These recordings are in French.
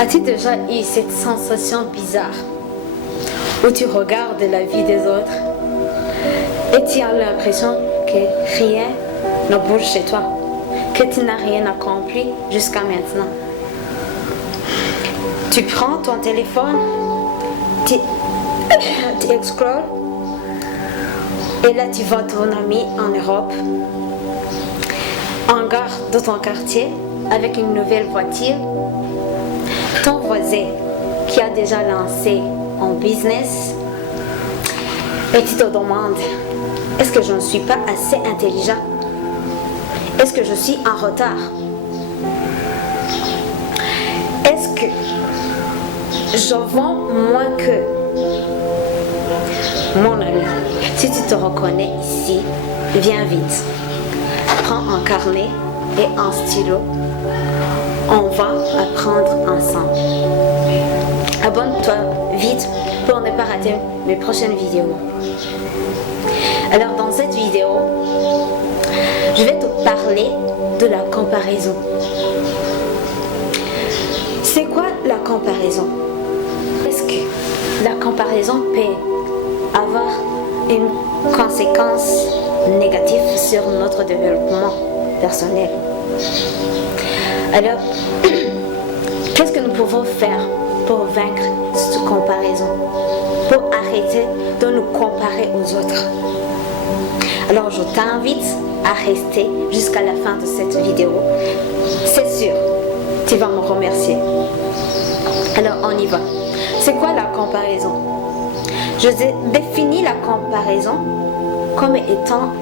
As-tu déjà eu cette sensation bizarre où tu regardes la vie des autres et tu as l'impression que rien ne bouge chez toi, que tu n'as rien accompli jusqu'à maintenant? Tu prends ton téléphone, tu scrolles et là tu vois ton ami en Europe, en gare de ton quartier avec une nouvelle voiture, ton voisin qui a déjà lancé un business et tu te demandes, est-ce que je ne suis pas assez intelligent? Est-ce que je suis en retard? Est-ce que je vends moins que mon ami? Si tu te reconnais ici, viens vite. Prends un carnet et un stylo. On va apprendre ensemble. Abonne-toi vite pour ne pas rater mes prochaines vidéos. Alors dans cette vidéo, je vais te parler de la comparaison. C'est quoi la comparaison? Est-ce que la comparaison peut avoir une conséquence négative sur notre développement personnel? Alors, qu'est-ce que nous pouvons faire pour vaincre cette comparaison, pour arrêter de nous comparer aux autres? Alors, je t'invite à rester jusqu'à la fin de cette vidéo. C'est sûr, tu vas me remercier. Alors, on y va. C'est quoi la comparaison? Je définis la comparaison comme étant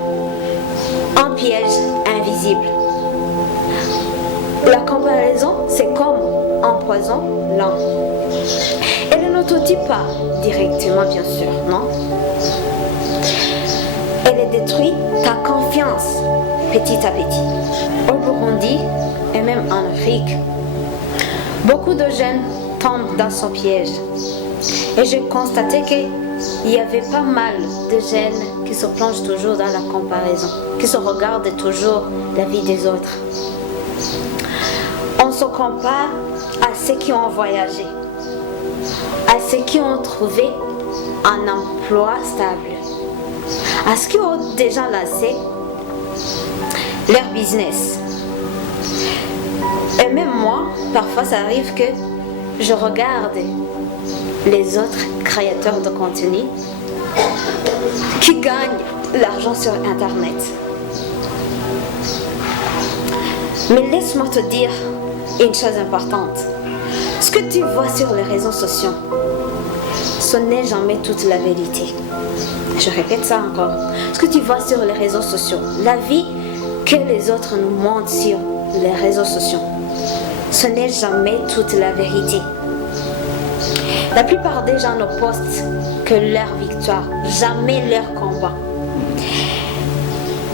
un piège invisible. La comparaison, c'est comme un poison lent. Elle ne te dit pas directement, bien sûr, non? Elle détruit ta confiance petit à petit. Au Burundi et même en Afrique, beaucoup de jeunes tombent dans son piège. Et j'ai constaté qu'il y avait pas mal de jeunes qui se plongent toujours dans la comparaison, qui se regardent toujours la vie des autres. On se compare à ceux qui ont voyagé, à ceux qui ont trouvé un emploi stable, à ceux qui ont déjà lancé leur business. Et même moi, parfois ça arrive que je regarde les autres créateurs de contenu qui gagnent l'argent sur Internet. Mais laisse-moi te dire une chose importante. Ce que tu vois sur les réseaux sociaux, ce n'est jamais toute la vérité. Je répète ça encore. Ce que tu vois sur les réseaux sociaux, la vie que les autres nous montrent sur les réseaux sociaux, ce n'est jamais toute la vérité. La plupart des gens ne postent que leur victoire, jamais leur combat.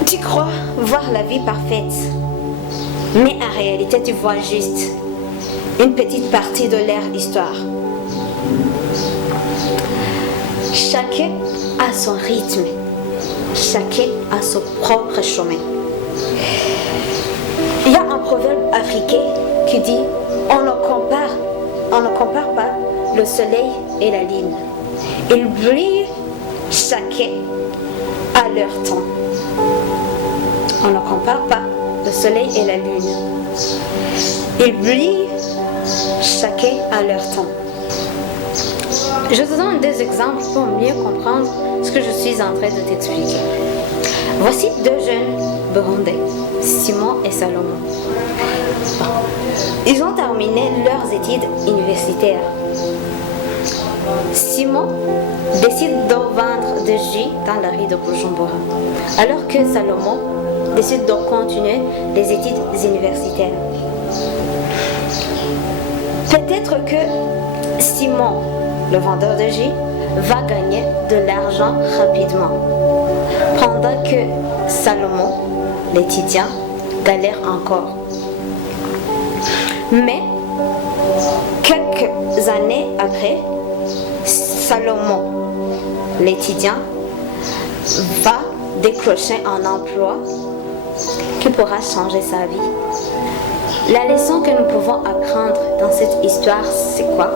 Tu crois voir la vie parfaite, mais en réalité tu vois juste une petite partie de leur histoire. Chacun a son rythme, chacun a son propre chemin. Il y a un proverbe africain qui dit on ne compare pas le soleil et la lune. Ils brillent chacun à leur temps. On ne compare pas le soleil et la lune. Ils brillent chacun à leur temps. Je te donne des exemples pour mieux comprendre ce que je suis en train de t'expliquer. Voici deux jeunes burundais, Simon et Salomon. Ils ont terminé leurs études universitaires. Simon décide de vendre des jus dans la rue de Bujumbura, alors que Salomon décide de continuer les études universitaires. Peut-être que Simon, le vendeur de jus, va gagner de l'argent rapidement, pendant que Salomon, l'étudiant, galère encore. Mais quelques années après, Salomon, l'étudiant, va décrocher un emploi qui pourra changer sa vie. La leçon que nous pouvons apprendre dans cette histoire, c'est quoi?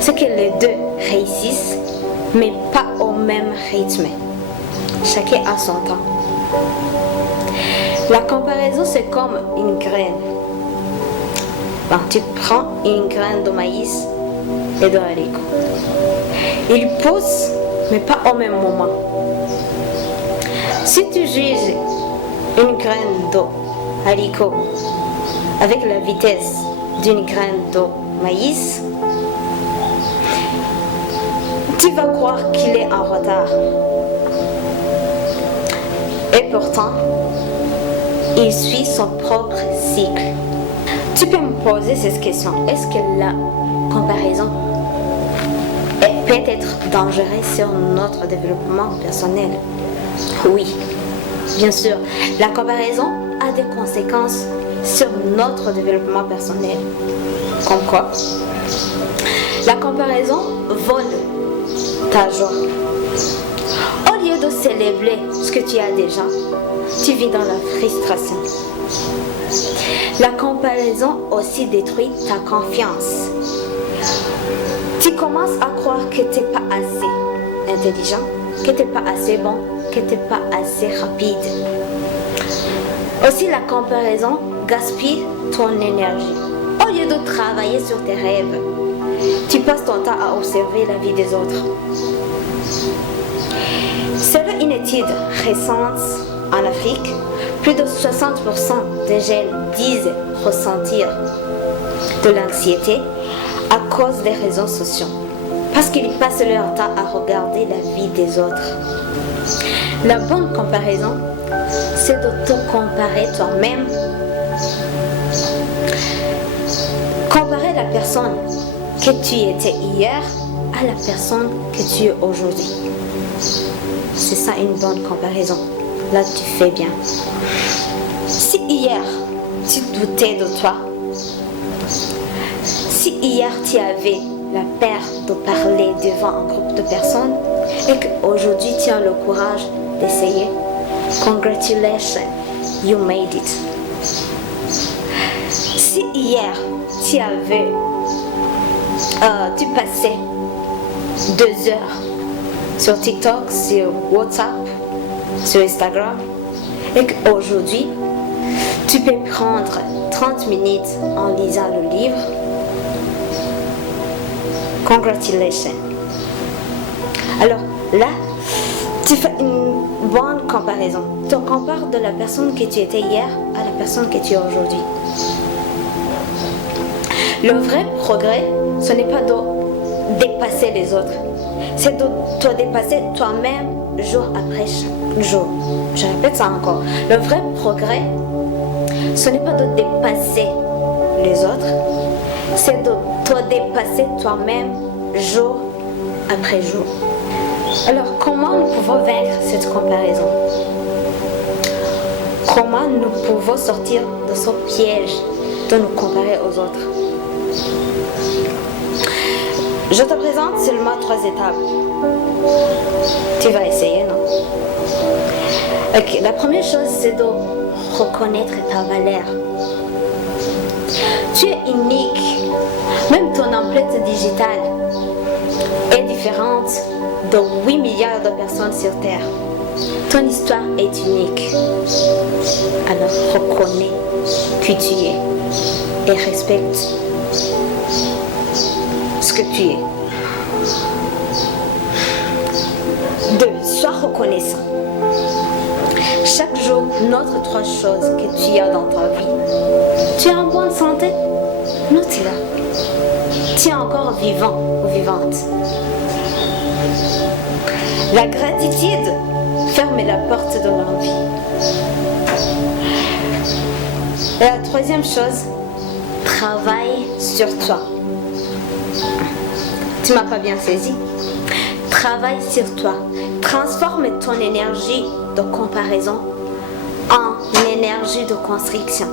C'est que les deux réussissent, mais pas au même rythme. Chacun a son temps. La comparaison, c'est comme une graine. Bon, tu prends une graine de maïs et de haricot. Ils poussent, mais pas au même moment. Si tu juges une graine de haricot avec la vitesse d'une graine de maïs, tu vas croire qu'il est en retard. Et pourtant, il suit son propre cycle. Tu peux me poser cette question. Est-ce que la comparaison peut être dangereuse sur notre développement personnel? Oui, bien sûr. La comparaison a des conséquences sur notre développement personnel. Comme quoi? La comparaison vole ta joie. Au lieu de célébrer ce que tu as déjà, tu vis dans la frustration. La comparaison aussi détruit ta confiance. Tu commences à croire que tu n'es pas assez intelligent, que tu n'es pas assez bon, que tu n'es pas assez rapide. Aussi, la comparaison gaspille ton énergie. Au lieu de travailler sur tes rêves, tu passes ton temps à observer la vie des autres. Selon une étude récente en Afrique, plus de 60% des jeunes disent ressentir de l'anxiété à cause des réseaux sociaux, parce qu'ils passent leur temps à regarder la vie des autres. La bonne comparaison, c'est de te comparer toi-même. Comparer la personne que tu étais hier à la personne que tu es aujourd'hui. C'est ça une bonne comparaison. Là, tu fais bien. Si hier, tu doutais de toi, si hier, tu avais la peur de parler devant un groupe de personnes et qu'aujourd'hui, tu as le courage d'essayer, congratulations, you made it. Si hier, tu passais 2 heures sur TikTok, sur WhatsApp, sur Instagram, et qu'aujourd'hui, tu peux prendre 30 minutes en lisant le livre, congratulations. Alors là, tu fais une bonne comparaison. Tu compares de la personne que tu étais hier à la personne que tu es aujourd'hui. Le vrai progrès, ce n'est pas de dépasser les autres, c'est de te dépasser toi-même jour après jour. Je répète ça encore. Le vrai progrès, ce n'est pas de dépasser les autres, c'est de te dépasser toi-même jour après jour. Alors, comment nous pouvons vaincre cette comparaison? Comment nous pouvons sortir de ce piège de nous comparer aux autres? Je te présente seulement 3 étapes. Tu vas essayer, non? Ok, la première chose, c'est de reconnaître ta valeur. Tu es unique. Même ton empreinte digitale est différente de 8 milliards de personnes sur Terre. Ton histoire est unique. Alors reconnais qui tu es et respecte ce que tu es. 2. Sois reconnaissant. Chaque jour, note 3 choses que tu as dans ta vie. Tu es en bonne santé? Note-la. Tu es encore vivant ou vivante. La gratitude ferme la porte de l'envie. Et la 3e chose, travaille sur toi. Tu m'as pas bien saisi? Travaille sur toi. Transforme ton énergie de comparaison en énergie de construction.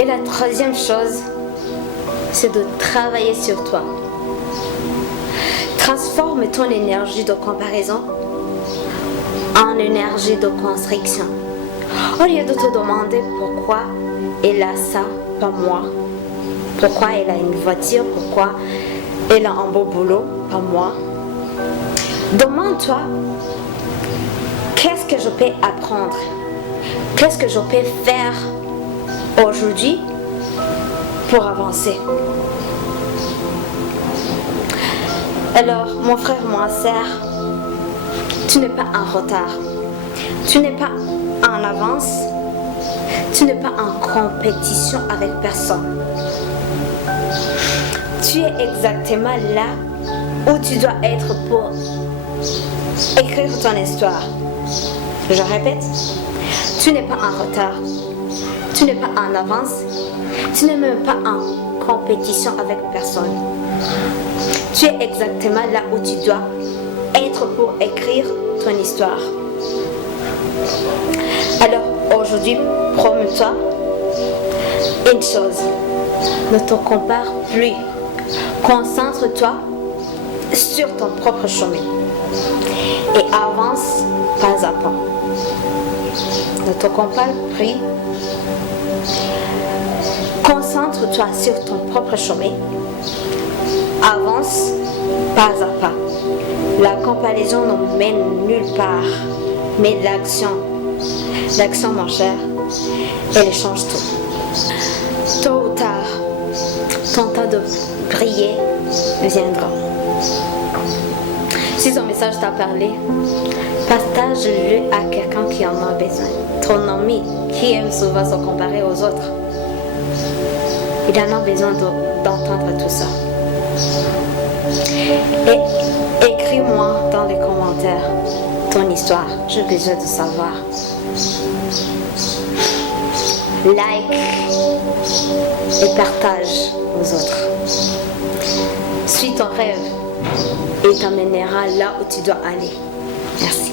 Et la 3e chose, c'est de travailler sur toi. Transforme ton énergie de comparaison en énergie de construction. Au lieu de te demander pourquoi elle a ça, pas moi? Pourquoi elle a une voiture? Pourquoi elle a un beau boulot, pas moi? Demande-toi, qu'est-ce que je peux apprendre? Qu'est-ce que je peux faire aujourd'hui pour avancer? Alors, mon frère, ma sœur, tu n'es pas en retard. Tu n'es pas en avance. Tu n'es pas en compétition avec personne. Tu es exactement là où tu dois être pour écrire ton histoire. Je répète, tu n'es pas en retard. Tu n'es pas en avance. Tu n'es même pas en compétition avec personne. Tu es exactement là où tu dois être pour écrire ton histoire. Alors aujourd'hui, promets-toi une chose. Ne te compare plus. Concentre-toi sur ton propre chemin et avance pas à pas. Ne te compare plus. Concentre-toi sur ton propre chemin. Avance pas à pas. La comparaison ne mène nulle part, mais l'action, mon cher, elle change tout. Tôt ou tard, ton temps de briller viendra. Si ton message t'a parlé, partage-le à quelqu'un qui en a besoin. Ton ami qui aime souvent se comparer aux autres, il en a besoin d'entendre tout ça. Et écris-moi dans les commentaires ton histoire. J'ai besoin de savoir. Like et partage aux autres. Suis ton rêve et t'emmènera là où tu dois aller. Merci.